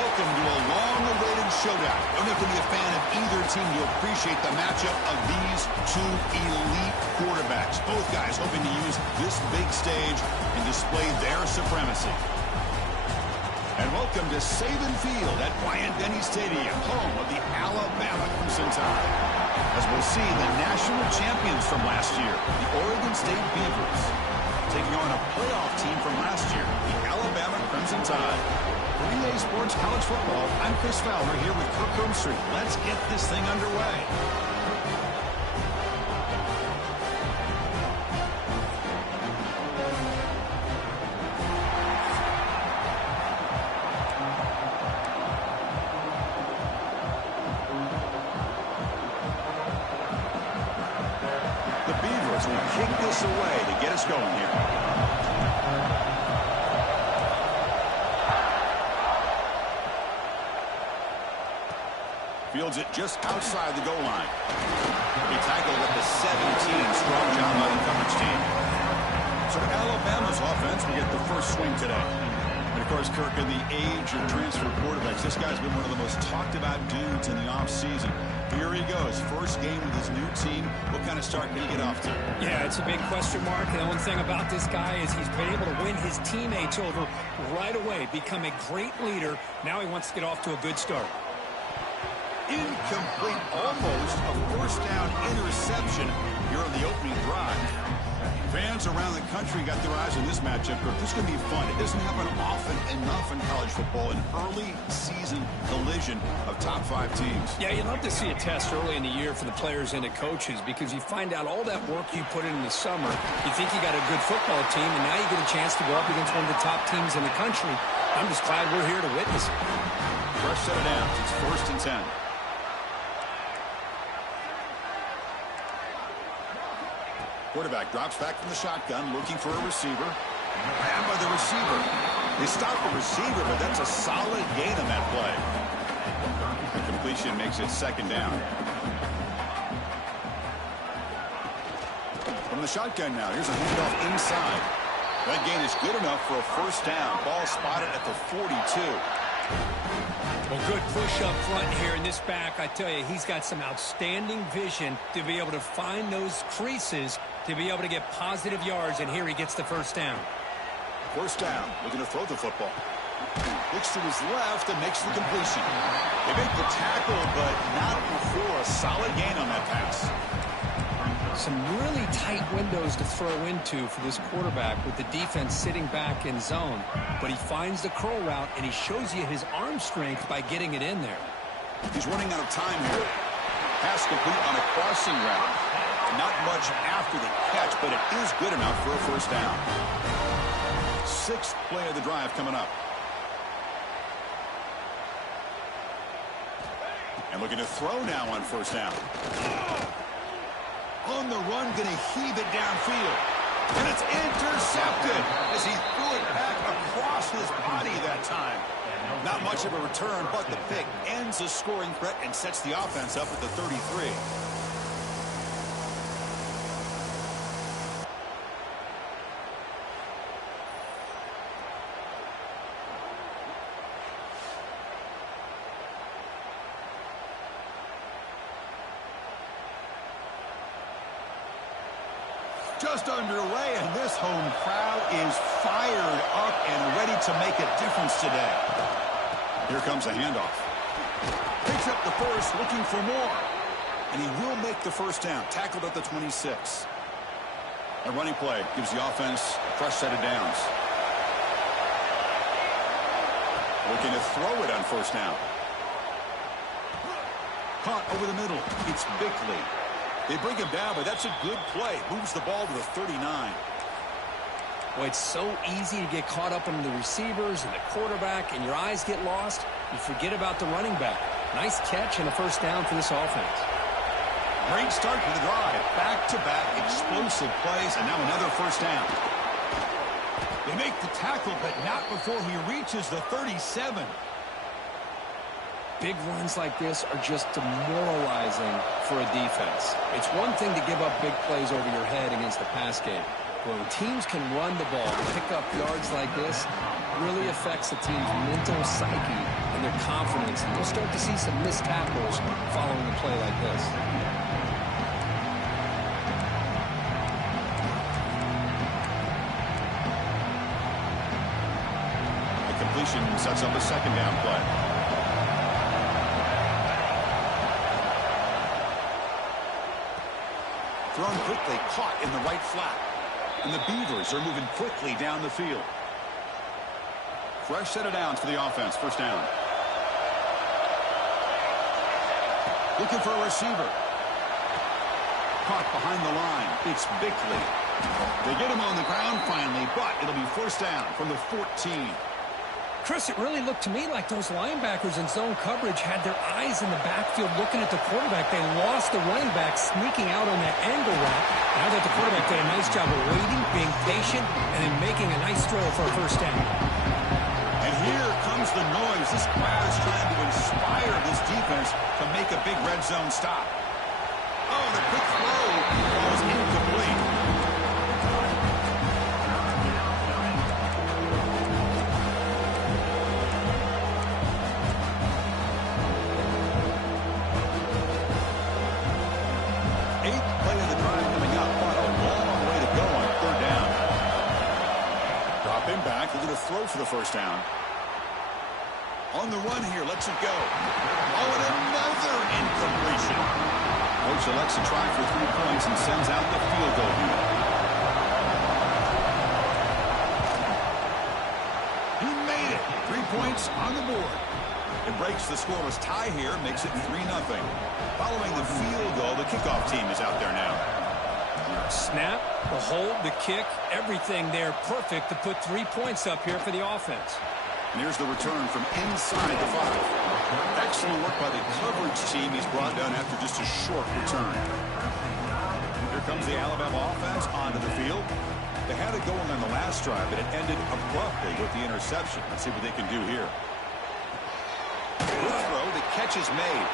Welcome to a long-awaited showdown. You don't have to be a fan of either team to appreciate the matchup of these two elite quarterbacks. Both guys hoping to use this big stage and display their supremacy. And welcome to Saban Field at Bryant-Denny Stadium, home of the Alabama Crimson Tide. As we'll see, the national champions from last year, the Oregon State Beavers, taking on a playoff team from last year, the Alabama Crimson Tide. For EA Sports College Football, I'm Chris Fowler here with Kirk Herbstreit. Let's get this thing underway. The Beavers will kick this away to get us going here. Fields it just outside the goal line. He tackled at the 17. Strong job by the coverage team. So Alabama's offense will get the first swing today. And of course, Kirk, in the age of transfer quarterbacks, this guy's been one of the most talked about dudes in the offseason. Here he goes. First game with his new team. What kind of start can he get off to? Yeah, it's a big question mark. The only thing about this guy is he's been able to win his teammates over right away, become a great leader. Now he wants to get off to a good start. Incomplete, almost a first down interception here on the opening drive. Fans around the country got their eyes on this matchup. This is going to be fun. It doesn't happen often enough in college football, an early season collision of top 5 teams. Yeah, you'd love to see a test early in the year for the players and the coaches because you find out all that work you put in the summer. You think you got a good football team, and now you get a chance to go up against one of the top teams in the country. I'm just glad we're here to witness it. Fresh set of downs. It's 1st and 10. Quarterback drops back from the shotgun, looking for a receiver. Grabbed by the receiver. They stop the receiver, but that's a solid gain on that play. The completion makes it 2nd down. From the shotgun now, here's a handoff inside. That gain is good enough for a 1st down. Ball spotted at the 42. Well, good push up front here in this back. I tell you, he's got some outstanding vision to be able to find those creases, to be able to get positive yards, and here he gets the 1st down. 1st down, looking to throw the football. Looks to his left and makes the completion. They make the tackle, but not before a solid gain on that pass. Some really tight windows to throw into for this quarterback with the defense sitting back in zone. But he finds the curl route, and he shows you his arm strength by getting it in there. He's running out of time here. Pass complete on a crossing route. Not much after the catch, but it is good enough for a 1st down. 6th play of the drive coming up. And looking to throw now on 1st down. On the run, going to heave it downfield. And it's intercepted as he threw it back across his body that time. Not much of a return, but the pick ends the scoring threat and sets the offense up at the 33. Just underway, and this home crowd is fired up and ready to make a difference today. Here comes a handoff. Picks up the first, looking for more. And he will make the 1st down, tackled at the 26. A running play gives the offense a fresh set of downs. Looking to throw it on 1st down. Caught over the middle. It's Bickley. They bring him down, but that's a good play. Moves the ball to the 39. Well, it's so easy to get caught up in the receivers and the quarterback, and your eyes get lost. You forget about the running back. Nice catch and a 1st down for this offense. Great start to the drive. Back-to-back explosive plays, and now another 1st down. They make the tackle, but not before he reaches the 37. Big runs like this are just demoralizing for a defense. It's one thing to give up big plays over your head against the pass game, When teams can run the ball and pick up yards like this, it really affects the team's mental psyche and their confidence. And you'll start to see some missed tackles following a play like this. The completion sets up a second down play. Thrown quickly, caught in the right flat. And the Beavers are moving quickly down the field. Fresh set of downs for the offense. First down. Looking for a receiver. Caught behind the line. It's Bickley. They get him on the ground finally, but it'll be first down from the 14. Chris, it really looked to me like those linebackers in zone coverage had their eyes in the backfield looking at the quarterback. They lost the running back sneaking out on that angle route. Now that the quarterback did a nice job of waiting, being patient, and then making a nice throw for a first down. And here comes the noise. This crowd is trying to inspire this defense to make a big red zone stop. Oh, the quick throw was incomplete. Throw for the first down. On the run here, lets it go. Oh, and another incompletion. Coach elects to try for 3 points and sends out the field goal unit. He made it. 3 points on the board. It breaks the scoreless tie here, makes it 3-0. Following the field goal, the kickoff team is out there now. Snap, the hold, the kick, everything there perfect to put 3 points up here for the offense. And here's the return from inside the 5. Excellent work by the coverage team. He's brought down after just a short return. Here comes the Alabama offense onto the field. They had it going on the last drive, but it ended abruptly with the interception. Let's see what they can do here. Good throw. The catch is made.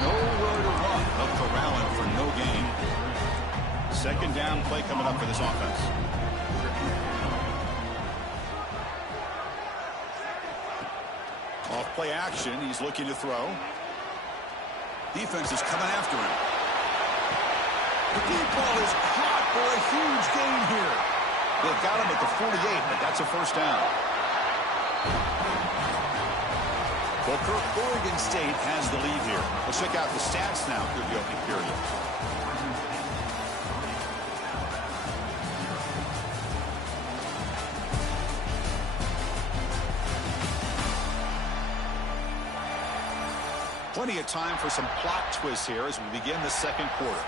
Nowhere to run. They'll corral him for no gain. Second down play coming up for this offense. Off play action. He's looking to throw. Defense is coming after him. The deep ball is caught for a huge gain here. They've got him at the 48, but that's a first down. Booker, Oregon State has the lead here. Let's check out the stats now through the opening period. Plenty of time for some plot twists here as we begin the second quarter.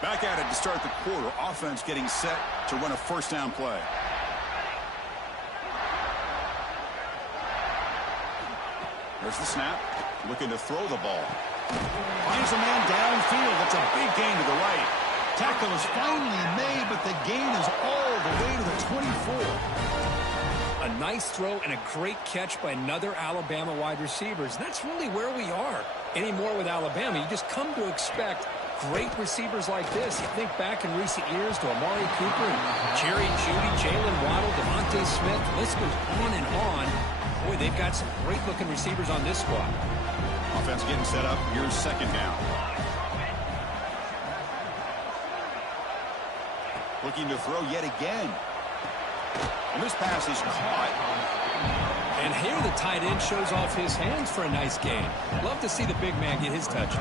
Back at it to start the quarter. Offense getting set to run a first down play. There's the snap. Looking to throw the ball. Finds a man downfield. That's a big gain to the right. Tackle is finally made, but the gain is all the way to the 24. A nice throw and a great catch by another Alabama wide receivers. That's really where we are anymore with Alabama. You just come to expect great receivers like this. You think back in recent years to Amari Cooper, and Jerry Jeudy, Jalen Waddle, Devontae Smith. The list goes on and on. Boy, they've got some great-looking receivers on this squad. Offense getting set up. Here's second down. Looking to throw yet again. And this pass is caught. And here the tight end shows off his hands for a nice gain. Love to see the big man get his touches.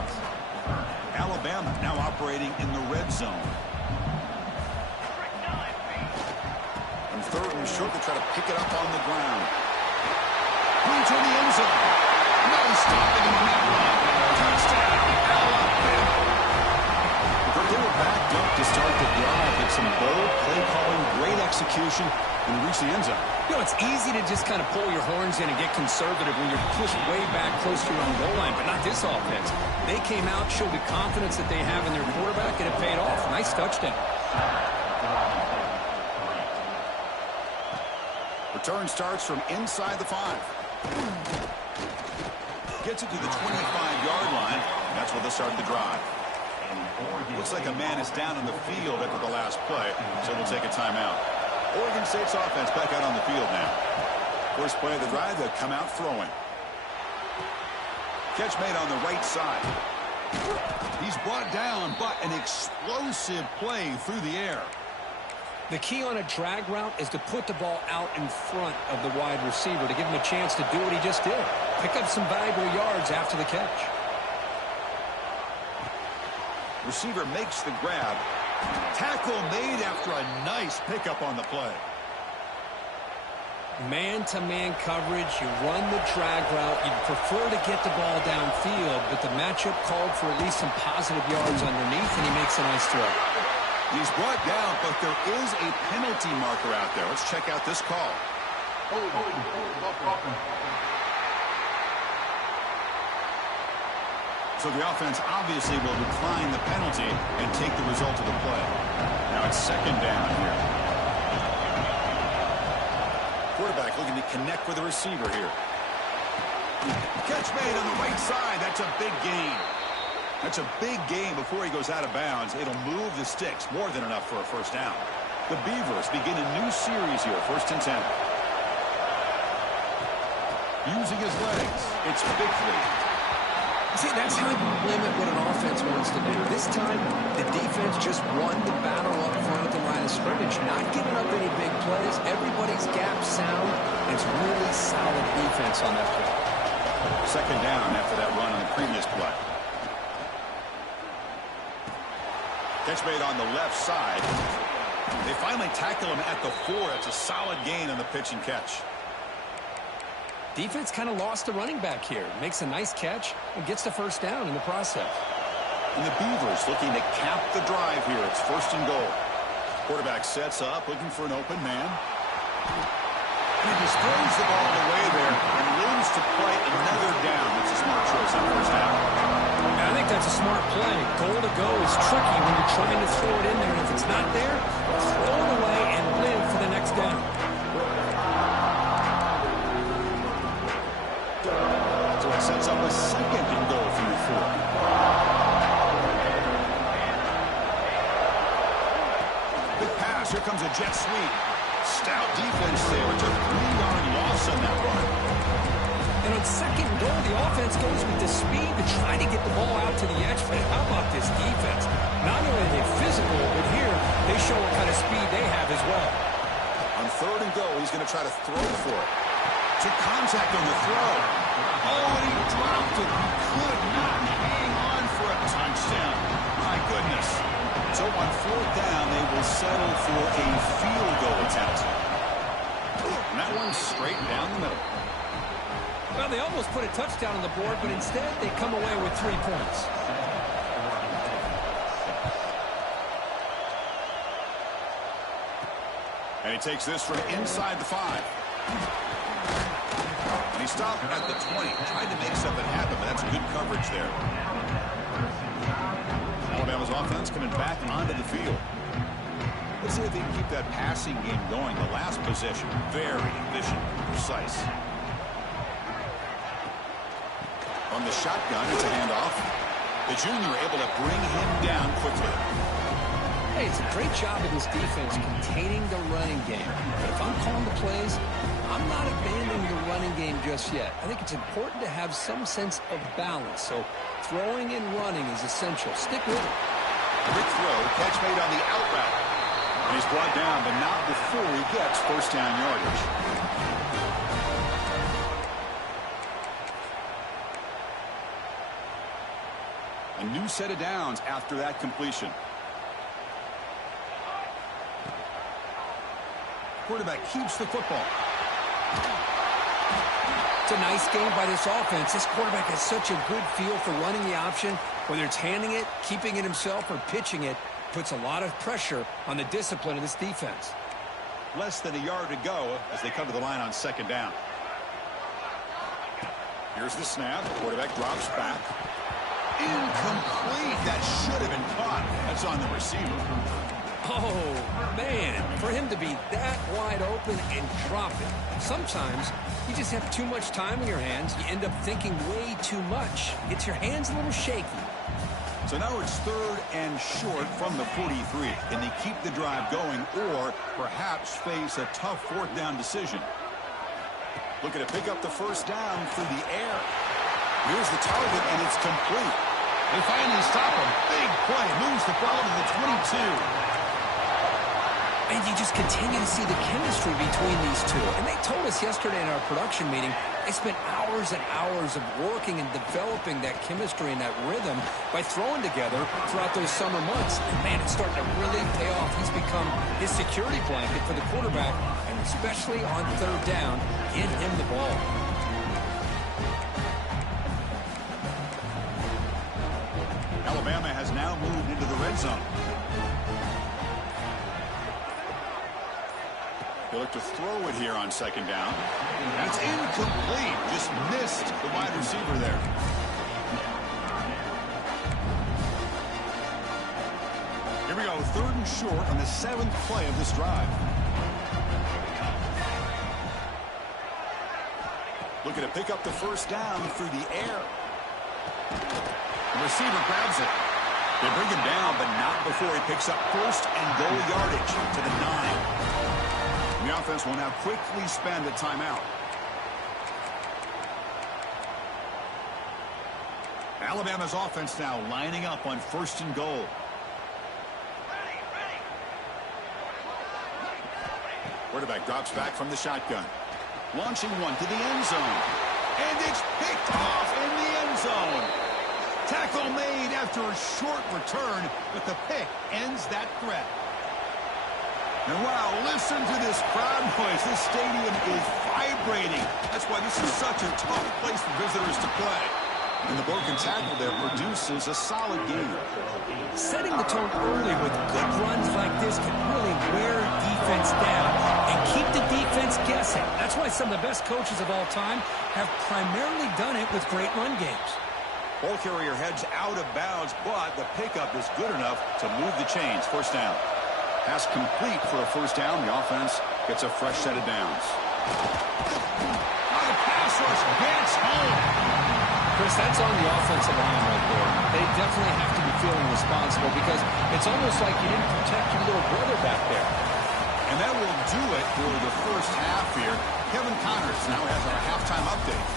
Alabama now operating in the red zone. And third and short, they try to pick it up on the ground. Into the end zone. No stopping in that run. Touchdown, Alabama. They were backed up to start the drive. It's some bold play calling, great execution, and reach the end zone. You know, it's easy to just kind of pull your horns in and get conservative when you're pushed way back close to your own goal line, but not this offense. They came out, showed the confidence that they have in their quarterback, and it paid off. Nice touchdown. Return starts from inside the 5. Gets it to the 25-yard line. That's where they'll start the drive. Looks like a man is down on the field after the last play, so we'll take a timeout. Oregon State's offense back out on the field now. First play of the drive, they'll come out throwing. Catch made on the right side. He's brought down, but an explosive play through the air. The key on a drag route is to put the ball out in front of the wide receiver to give him a chance to do what he just did. Pick up some valuable yards after the catch. Receiver makes the grab. Tackle made after a nice pickup on the play. Man-to-man coverage, you run the drag route. You'd prefer to get the ball downfield, but the matchup called for at least some positive yards underneath, and he makes a nice throw. He's brought down, but there is a penalty marker out there. Let's check out this call. So the offense obviously will decline the penalty and take the result of the play. Now it's second down here. Quarterback looking to connect with the receiver here. Catch made on the right side. That's a big gain. That's a big gain before he goes out of bounds. It'll move the sticks, more than enough for a first down. The Beavers begin a new series here, 1st and 10. Using his legs, it's Bickley. See, that's how you limit what an offense wants to do. This time, the defense just won the battle up front at the line of scrimmage, not giving up any big plays. Everybody's gap sound, and it's really solid defense on that play. Second down after that run on the previous play. Catch made on the left side. They finally tackle him at the 4. It's a solid gain on the pitch and catch. Defense kind of lost the running back here. Makes a nice catch and gets the first down in the process. And the Beavers looking to cap the drive here. It's 1st and goal. Quarterback sets up, looking for an open man. He just throws the ball away there and lives to play another down. That's a smart choice on first down. I think that's a smart play. Goal to go is tricky when you're trying to throw it in there. And if it's not there, throw it away and live for the next down. So it sets up a second and goal from the 4. Big pass. Here comes a jet sweep. Stout defense there. It's a 3-yard loss on that run. And on second and goal, the offense goes with the speed to try to get the ball out to the edge. But how about this defense? Not only are they physical, but here they show what kind of speed they have as well. On 3rd and goal, he's going to try to throw for it. Took contact on the throw. Oh, and he dropped it. He could not hang on for a touchdown. My goodness. So on 4th down, they will settle for a field goal attempt. And that one's straight down the middle. Well, they almost put a touchdown on the board, but instead they come away with 3 points. And he takes this from inside the 5. And he stopped at the 20. Tried to make something happen, but that's good coverage there. Alabama's offense coming back onto the field. Let's see if they can keep that passing game going. The last possession, very efficient, precise. On the shotgun, it's a handoff. The junior able to bring him down quickly. Hey, it's a great job of this defense containing the running game. But if I'm calling the plays, I'm not abandoning the running game just yet. I think it's important to have some sense of balance. So throwing and running is essential. Stick with it. Quick throw, catch made on the out route. And he's brought down, but not before he gets first down yardage. A new set of downs after that completion. Quarterback keeps the football. It's a nice game by this offense. This quarterback has such a good feel for running the option. Whether it's handing it, keeping it himself, or pitching it, puts a lot of pressure on the discipline of this defense. Less than a yard to go as they come to the line on second down. Here's the snap. Quarterback drops back. Incomplete. That should have been caught. That's on the receiver. Oh, man. For him to be that wide open and drop it. Sometimes you just have too much time in your hands. You end up thinking way too much. Gets your hands a little shaky. So now it's 3rd and short from the 43. Can they keep the drive going or perhaps face a tough 4th down decision? Looking to pick up the 1st down through the air. Here's the target, and it's complete. They finally stop him. Big play. Moves the ball to the 22. And you just continue to see the chemistry between these two. And they told us yesterday in our production meeting, they spent hours and hours of working and developing that chemistry and that rhythm by throwing together throughout those summer months. And, man, it's starting to really pay off. He's become his security blanket for the quarterback, and especially on 3rd down, give him the ball. Alabama has now moved into the red zone. They look to throw it here on 2nd down. That's incomplete. Just missed the wide receiver there. Here we go. 3rd and short on the 7th play of this drive. Looking to pick up the 1st down through the air. The receiver grabs it. They bring him down, but not before he picks up 1st and goal yardage to the 9. The offense will now quickly spend a timeout. Alabama's offense now lining up on 1st and goal. Quarterback drops back from the shotgun. Launching one to the end zone. And it's picked off in the end zone. Tackle made after a short return, but the pick ends that threat. And wow, listen to this crowd noise. This stadium is vibrating. That's why this is such a tough place for visitors to play. And the broken tackle there produces a solid game. Setting the tone early with good runs like this can really wear defense down and keep the defense guessing. That's why some of the best coaches of all time have primarily done it with great run games. Ball carrier heads out of bounds, but the pickup is good enough to move the chains. 1st down. Pass complete for a 1st down. The offense gets a fresh set of downs. The pass rush gets home. Chris, that's on the offensive line right there. They definitely have to be feeling responsible because it's almost like you didn't protect your little brother back there. And that will do it for the 1st half here. Kevin Connors now has our halftime update.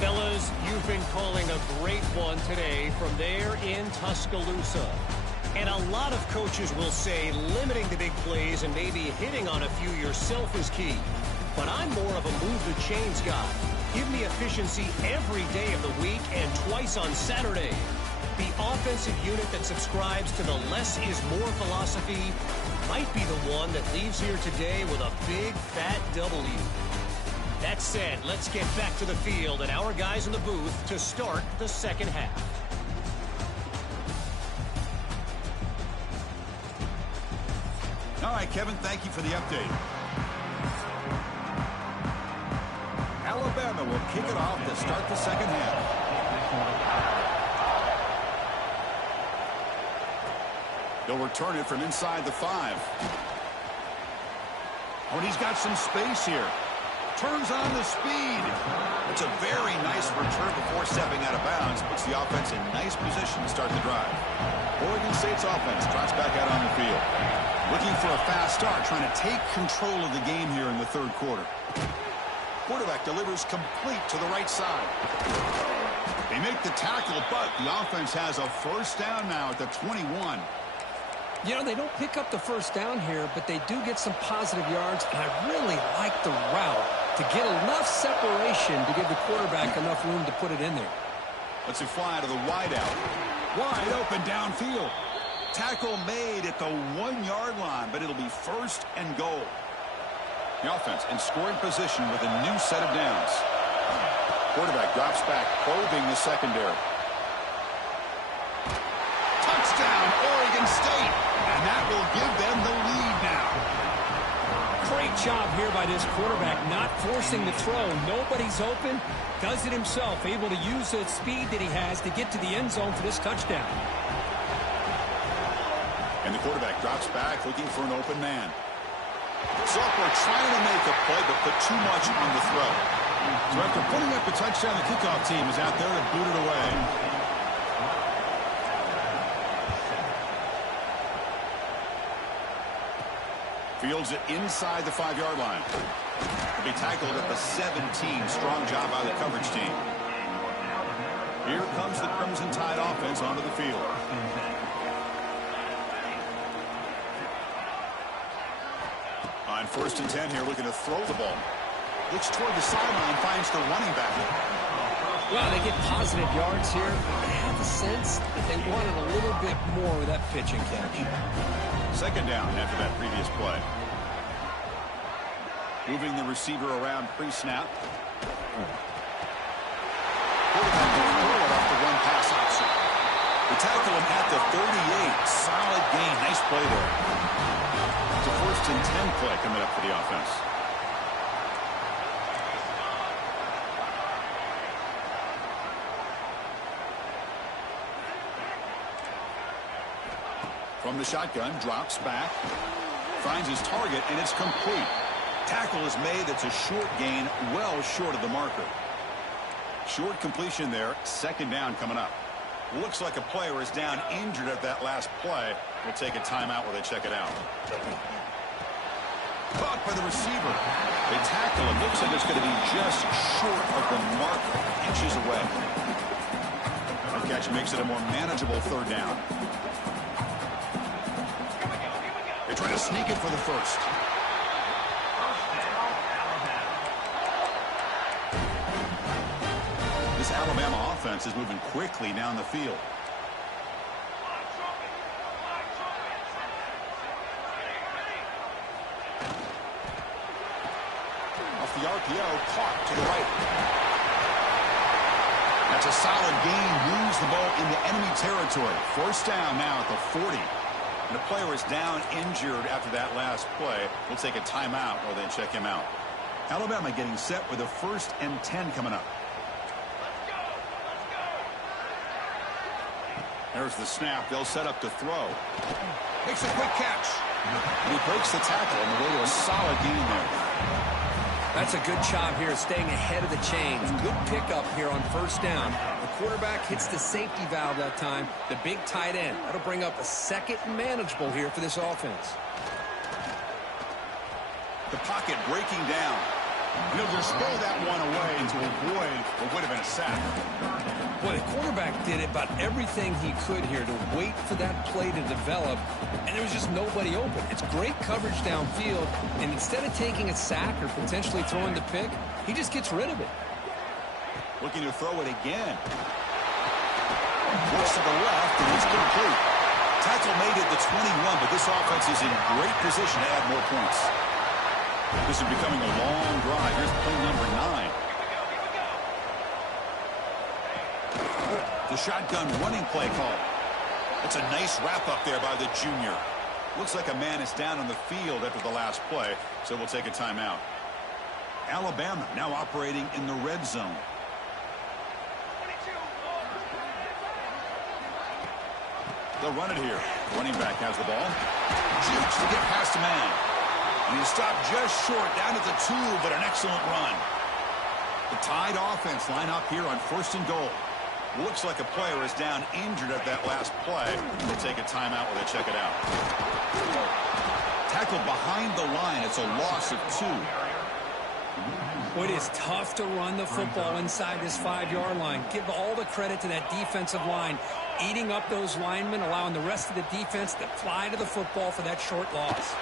Fellas, you've been calling a great one today from there in Tuscaloosa. And a lot of coaches will say limiting the big plays and maybe hitting on a few yourself is key. But I'm more of a move the chains guy. Give me efficiency every day of the week and twice on Saturday. The offensive unit that subscribes to the less is more philosophy might be the one that leaves here today with a big fat W. That said, let's get back to the field and our guys in the booth to start the 2nd half. All right, Kevin, thank you for the update. Alabama will kick it off to start the 2nd half. They'll return it from inside the 5. Oh, and he's got some space here. Turns on the speed. It's a very nice return before stepping out of bounds. Puts the offense in nice position to start the drive. Oregon State's offense trots back out on the field. Looking for a fast start, trying to take control of the game here in the 3rd quarter. Quarterback delivers complete to the right side. They make the tackle, but the offense has a 1st down now at the 21. You know, they don't pick up the 1st down here, but they do get some positive yards, and I really like the route to get enough separation to give the quarterback enough room to put it in there. Let's it fly to the wideout. Wide open downfield. Tackle made at the 1-yard line, but it'll be 1st and goal. The offense in scoring position with a new set of downs. Quarterback drops back, probing the secondary. Touchdown, Oregon State. And that will give them the lead now. Great job here by this quarterback, not forcing the throw. Nobody's open. Does it himself, able to use the speed that he has to get to the end zone for this touchdown. And the quarterback drops back, looking for an open man. Sophomore trying to make a play, but put too much on the throw. So after putting up the touchdown, the kickoff team is out there to boot it away. Fields it inside the 5-yard line. He'll be tackled at the 17. Strong job by the coverage team. Here comes the Crimson Tide offense onto the field. On 1st and 10 here, looking to throw the ball. Looks toward the sideline, finds the running back. Well, they get positive yards here. I have the sense that they wanted a little bit more with that pitch and catch. 2nd down after that previous play. Moving the receiver around pre-snap. Quarterback will throw it off the one-pass option. They tackle him at the 38. Solid gain. Nice play there. It's a 1st and 10 play coming up for the offense. From the shotgun, drops back, finds his target, and it's complete. Tackle is made. That's a short gain, well short of the marker. Short completion there. 2nd down coming up. Looks like a player is down injured at that last play. We'll take a timeout while they check it out. Caught by the receiver. They tackle him. Looks like it's going to be just short of the marker, inches away. The catch makes it a more manageable 3rd down. They try to sneak it for the 1st. This Alabama offense is moving quickly down the field. Off the RPO, caught to the right. That's a solid gain. Moves the ball into enemy territory. 1st down now at the 40. And the player is down injured after that last play. We'll take a timeout while they check him out. Alabama getting set with a 1st and 10 coming up. There's the snap. They'll set up to throw. Makes a quick catch. And he breaks the tackle on the way to a solid gain there. That's a good job here, staying ahead of the chains. Good pickup here on 1st down. The quarterback hits the safety valve that time. The big tight end. That'll bring up a 2nd and manageable here for this offense. The pocket breaking down. He'll just throw that one away to avoid what would have been a sack. Boy, the quarterback did about everything he could here to wait for that play to develop, and there was just nobody open. It's great coverage downfield, and instead of taking a sack or potentially throwing the pick, he just gets rid of it. Looking to throw it again. Looks to the left, and it's complete. Tackle made at the 21, but this offense is in great position to add more points. This is becoming a long drive. Here's play number 9. The shotgun running play call. That's a nice wrap-up there by the junior. Looks like a man is down on the field after the last play, so we'll take a timeout. Alabama now operating in the red zone. They'll run it here. Running back has the ball. Shoots to get past a man. And he stopped just short, down at the 2, but an excellent run. The Tide offense line up here on 1st and goal. Looks like a player is down injured at that last play. We'll take a timeout while they check it out. Tackled behind the line. It's a loss of 2. Well, it is tough to run the football inside this 5-yard line. Give all the credit to that defensive line, eating up those linemen, allowing the rest of the defense to fly to the football for that short loss.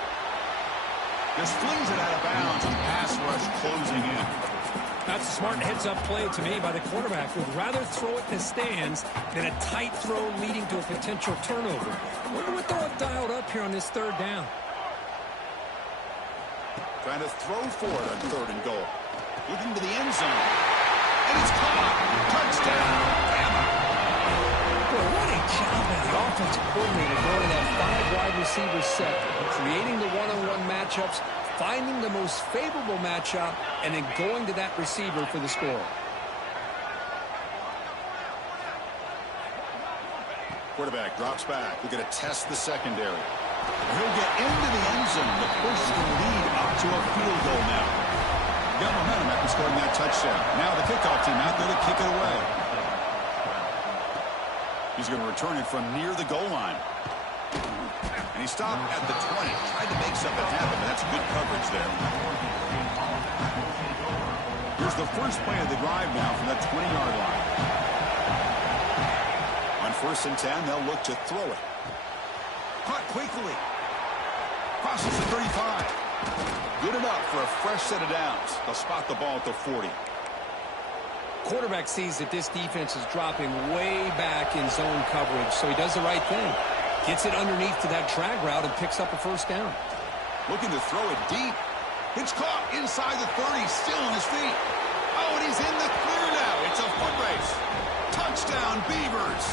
Just flings it out of bounds and pass rush closing in. That's a smart heads-up play to me by the quarterback. Would rather throw it to stands than a tight throw leading to a potential turnover. Wonder what they'll have dialed up here on this 3rd down. Trying to throw for it on 3rd and goal. Looking to the end zone. And it's caught. Touchdown, Alabama. Boy, what a job by the offensive coordinator going that 5 wide receiver set, creating the one-on-one matchups, finding the most favorable matchup, and then going to that receiver for the score. Quarterback drops back. We're going to test the secondary. He'll get into the end zone to push the lead up to a field goal now. Got momentum after scoring that touchdown. Now the kickoff team out there to kick it away. He's going to return it from near the goal line. And he stopped at the 20. Tried to make something happen, but that's good coverage there. Here's the first play of the drive now from that 20-yard line. On 1st and 10, they'll look to throw it. Caught quickly. Crosses the 35. Good enough for a fresh set of downs. They'll spot the ball at the 40. Quarterback sees that this defense is dropping way back in zone coverage, so he does the right thing. Gets it underneath to that drag route and picks up a first down. Looking to throw it deep. It's caught inside the 30, still on his feet. Oh, and he's in the clear now. It's a foot race. Touchdown, Beavers.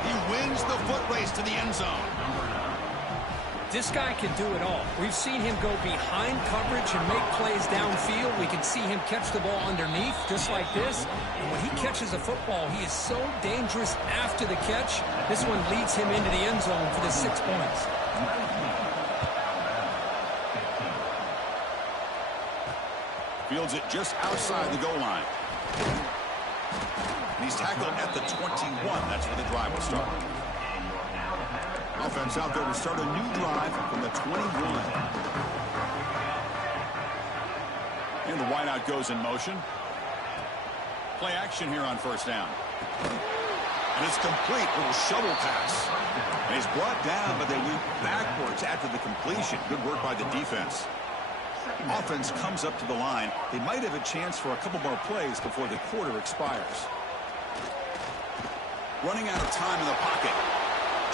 He wins the foot race to the end zone. This guy can do it all. We've seen him go behind coverage and make plays downfield. We can see him catch the ball underneath, just like this. And when he catches a football, he is so dangerous after the catch. This one leads him into the end zone for the 6 points. Fields it just outside the goal line. And he's tackled at the 21. That's where the drive will start. Offense out there to start a new drive from the 21. And the wideout goes in motion. Play action here on 1st down. And it's complete. Little shovel pass. And he's brought down, but they went backwards after the completion. Good work by the defense. Offense comes up to the line. They might have a chance for a couple more plays before the quarter expires. Running out of time in the pocket.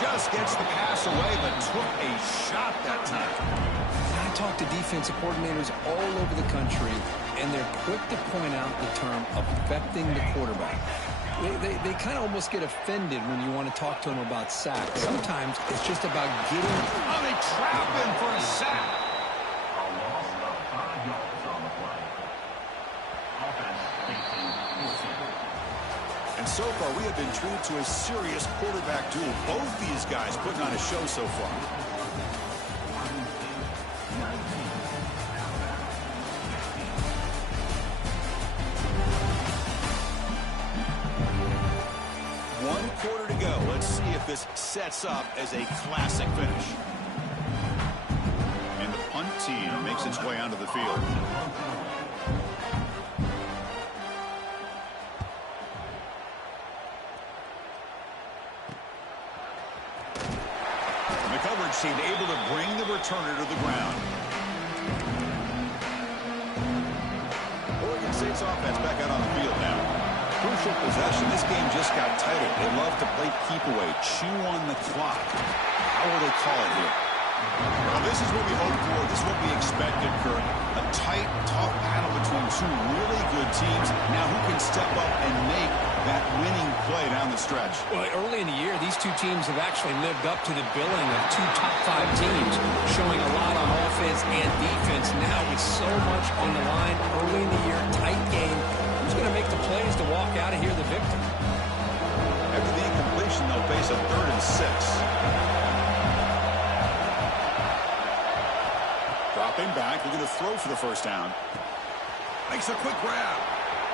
Just gets the pass away, but took a shot that time. I talk to defensive coordinators all over the country, and they're quick to point out the term affecting the quarterback. They kind of almost get offended when you want to talk to them about sacks. Sometimes it's just about getting... Oh, they trap him for a sack. And so far, we have been treated to a serious quarterback duel. Both these guys putting on a show so far. One quarter to go. Let's see if this sets up as a classic finish. And the punt team makes its way onto the field. Team able to bring the returner to the ground. Oregon State's offense back out on the field now. Crucial possession. This game just got tighter. They love to play keep away, chew on the clock. How will they call it here? Well, this is what we hoped for. This is what we expected, Kurt. A tight, tough battle between two really good teams. Now who can step up and make that winning play down the stretch? Well, early in the year, these two teams have actually lived up to the billing of two top 5 teams, showing a lot on offense and defense. Now with so much on the line early in the year, tight game, who's going to make the plays to walk out of here the victor? After the incompletion, they'll face a 3rd and 6. Dropping back, looking to throw for the first down. Makes a quick grab.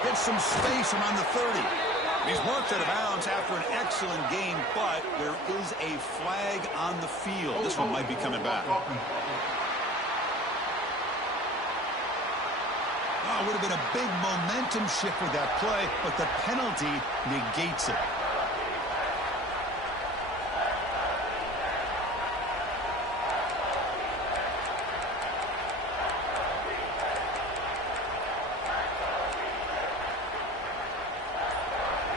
Gets some space around the 30. He's marked out of bounds after an excellent game, but there is a flag on the field. This one might be coming back. Oh, it would have been a big momentum shift with that play, but the penalty negates it.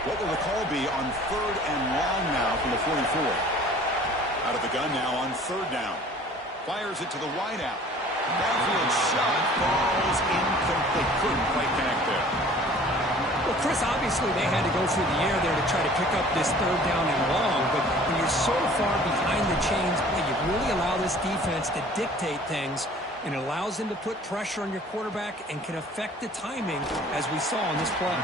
What will the call be on 3rd and long now from the 44? Out of the gun now on 3rd down. Fires it to the wideout. Downfield shot falls incomplete. Couldn't quite connect there. Well, Chris, obviously they had to go through the air there to try to pick up this 3rd down and long, but when you're so far behind the chains, you really allow this defense to dictate things, and it allows them to put pressure on your quarterback and can affect the timing, as we saw on this play.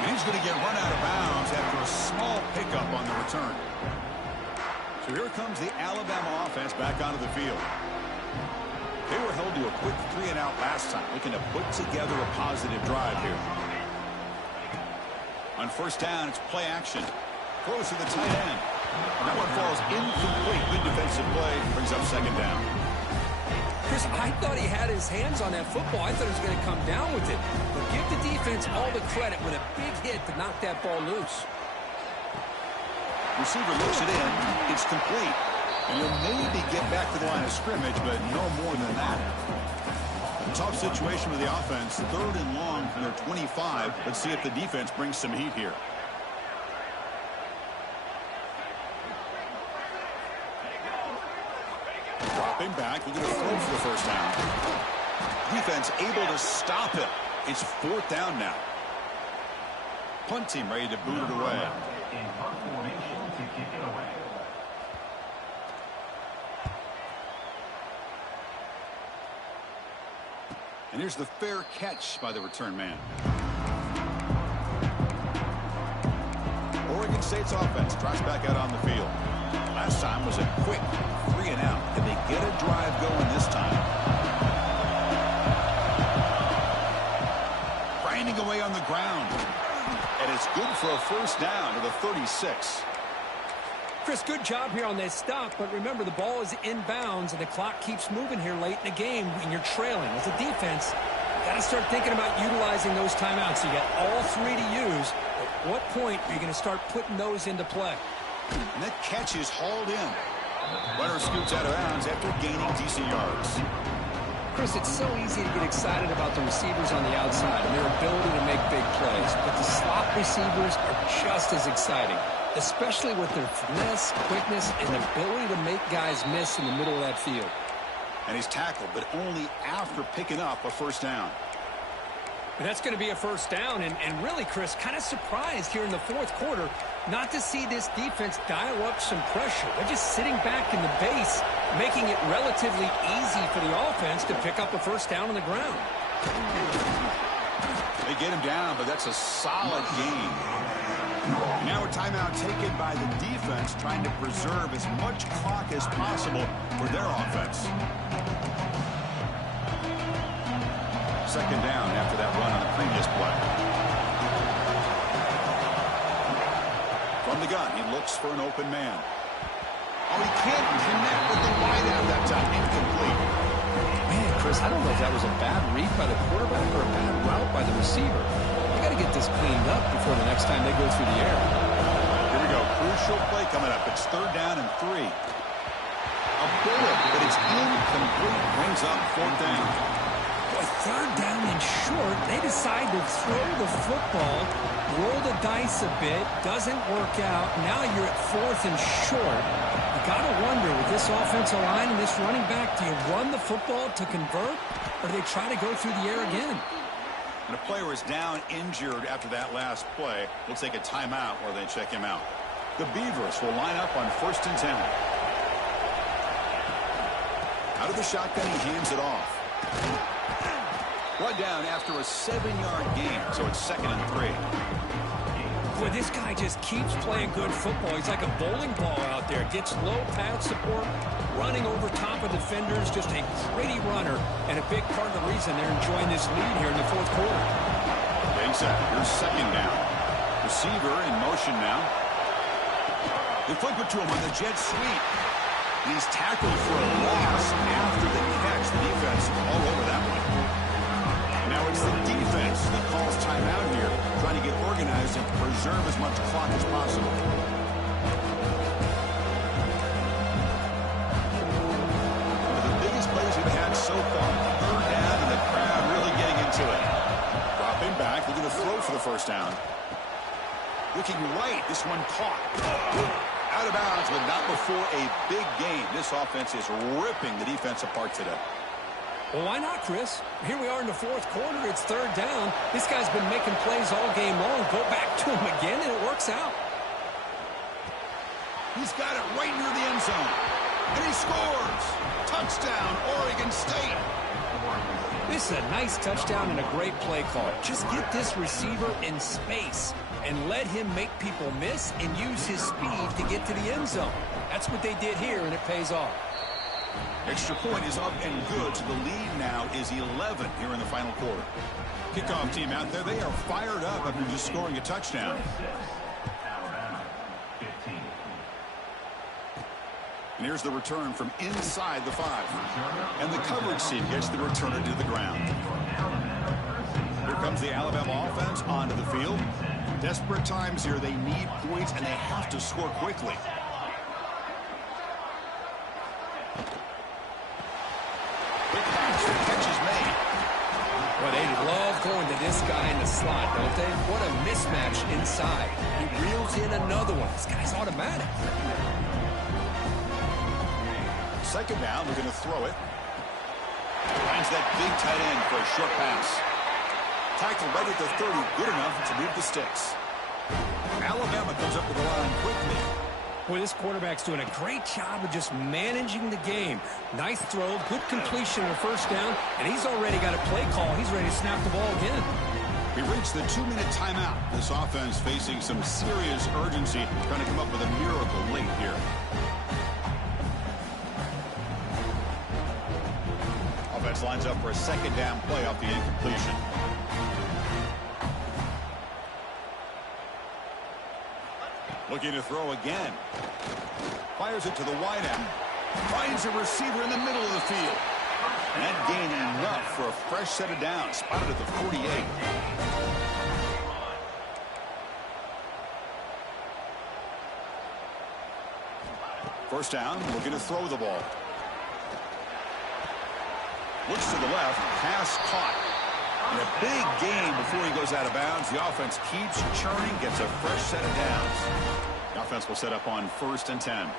And he's going to get run out of bounds after a small pickup on the return. So here comes the Alabama offense back onto the field. They were held to a quick 3-and-out last time, looking to put together a positive drive here. On first down, it's play action. Throws to the tight end. That one falls incomplete. Good defensive play. Brings up second down. Chris, I thought he had his hands on that football. I thought he was going to come down with it. But give the defense all the credit with a big hit to knock that ball loose. Receiver looks it in. It's complete. And he'll maybe get back to the line of scrimmage, but no more than that. A tough situation with the offense. 3rd and long from their 25. Let's see if the defense brings some heat here. Dropping back. He's going to throw for the first down. Defense able to stop it. It's 4th down now. Punt team ready to boot it away. And here's the fair catch by the return man. Oregon State's offense drops back out on the field. Last time was a quick 3-and-out. And they get a drive going this time. Grinding away on the ground. And it's good for a first down to the 36. Chris, good job here on that stop, but remember the ball is inbounds and the clock keeps moving here late in the game when you're trailing. As a defense, you got to start thinking about utilizing those timeouts. You got all 3 to use. At what point are you going to start putting those into play? And that catch is hauled in. Runner scoots out of bounds after gaining decent yards. Chris, it's so easy to get excited about the receivers on the outside and their ability to make big plays, but the slot receivers are just as exciting, especially with their finesse, quickness, and ability to make guys miss in the middle of that field. And he's tackled, but only after picking up a first down. And that's going to be a first down, and really, Chris, kind of surprised here in the 4th quarter not to see this defense dial up some pressure. They're just sitting back in the base, making it relatively easy for the offense to pick up a first down on the ground. They get him down, but that's a solid gain. Now a timeout taken by the defense, trying to preserve as much clock as possible for their offense. Second down after that run on the previous play. From the gun, he looks for an open man. Oh, he can't connect with the wideout that time. Incomplete. Man, Chris, I don't know if that was a bad read by the quarterback or a bad route by the receiver. They got to get this cleaned up before the next time they go through the air. Here we go. Crucial play coming up. It's 3rd down and 3. A bullet, but it's incomplete. Brings up 4th down. 3rd down and short. They decide to throw the football, roll the dice a bit, doesn't work out. Now you're at 4th and short. You got to wonder, with this offensive line and this running back, do you run the football to convert, or do they try to go through the air again? And a player is down injured after that last play. We'll take a timeout where they check him out. The Beavers will line up on 1st and 10. Out of the shotgun, he hands it off. Brought down after a 7-yard gain, so it's 2nd and 3. Boy, this guy just keeps playing good football. He's like a bowling ball out there. Gets low pad support, running over top of defenders. Just a gritty runner, and a big part of the reason they're enjoying this lead here in the 4th quarter. Getting set. Here's 2nd down. Receiver in motion now. They flip it to him on the jet sweep. He's tackled for a loss after the catch. The defense all over that one. Now it's the defense that calls timeout here, trying to get organized and preserve as much clock as possible. One of the biggest plays we've had so far. 3rd down, and the crowd really getting into it. Dropping back, looking to throw for the first down. Looking right, this one caught. Out of bounds, but not before a big game. This offense is ripping the defense apart today. Well, why not, Chris? Here we are in the 4th quarter. It's 3rd down. This guy's been making plays all game long. Go back to him again, and it works out. He's got it right near the end zone. And he scores. Touchdown, Oregon State. This is a nice touchdown and a great play call. Just get this receiver in space and let him make people miss and use his speed to get to the end zone. That's what they did here, and it pays off. Extra point is up and good, so the lead now is 11 here in the final quarter. Kickoff team out there, they are fired up after just scoring a touchdown. And here's the return from inside the 5. And the coverage team gets the returner to the ground. Here comes the Alabama offense onto the field. Desperate times here. They need points, and they have to score quickly. Quick pass. The catch is made. Well, they love going to this guy in the slot, don't they? What a mismatch inside. He reels in another one. This guy's automatic. Second down, we're going to throw it. Finds that big tight end for a short pass. Tackle right at the 30, good enough to move the sticks. Alabama comes up with the line quickly. Boy, this quarterback's doing a great job of just managing the game. Nice throw, good completion of first down, and he's already got a play call. He's ready to snap the ball again. We reached the 2-minute timeout. This offense facing some serious urgency, trying to come up with a miracle late here. Offense lines up for a second down play off the incompletion. Looking to throw again. Fires it to the wide end. Finds a receiver in the middle of the field. And that gain enough for a fresh set of downs. Spotted at the 48. First down, looking to throw the ball. Looks to the left, pass caught. And a big gain before he goes out of bounds. The offense keeps churning, gets a fresh set of downs. The offense will set up on 1st and 10.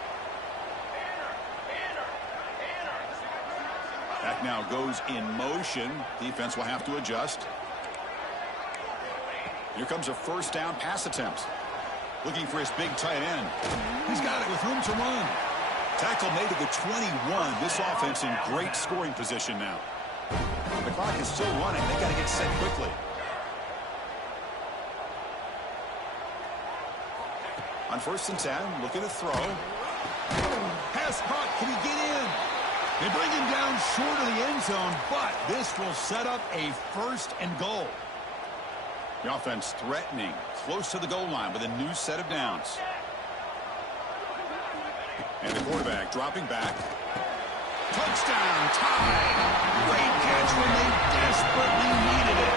Back now goes in motion. Defense will have to adjust. Here comes a first down pass attempt. Looking for his big tight end. He's got it with room to run. Tackle made at the 21. This offense in great scoring position now. The clock is still running. They got to get set quickly. On 1st and 10, looking to throw. Pass caught. Can he get in? They bring him down short of the end zone, but this will set up a 1st and goal. The offense threatening, close to the goal line with a new set of downs. And the quarterback dropping back. Touchdown, tie. Great catch when they desperately needed it.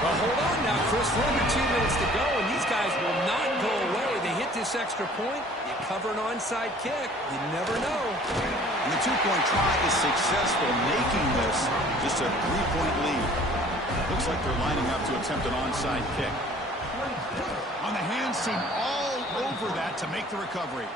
Well, hold on now, Chris. We're under 2 minutes to go, and these guys will not go away. They hit this extra point. You cover an onside kick. You never know. And the 2-point try is successful, making this just a 3-point lead. Looks like they're lining up to attempt an onside kick. On the hands team, all over that to make the recovery.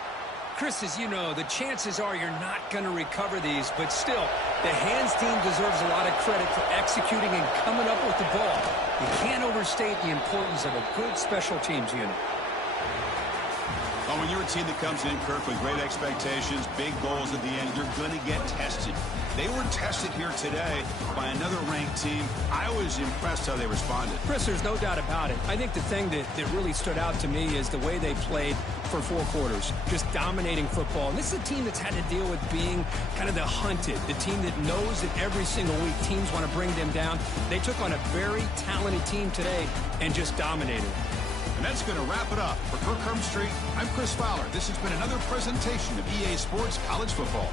Chris, as you know, the chances are you're not going to recover these, but still, the hands team deserves a lot of credit for executing and coming up with the ball. You can't overstate the importance of a good special teams unit. Well, when you're a team that comes in, Kirk, with great expectations, big goals at the end, you're going to get tested. They were tested here today by another ranked team. I was impressed how they responded. Chris, there's no doubt about it. I think the thing that really stood out to me is the way they played for 4 quarters, just dominating football. And this is a team that's had to deal with being kind of the hunted, the team that knows that every single week teams want to bring them down. They took on a very talented team today and just dominated. And that's going to wrap it up. For Kirk Street, I'm Chris Fowler. This has been another presentation of EA Sports College Football.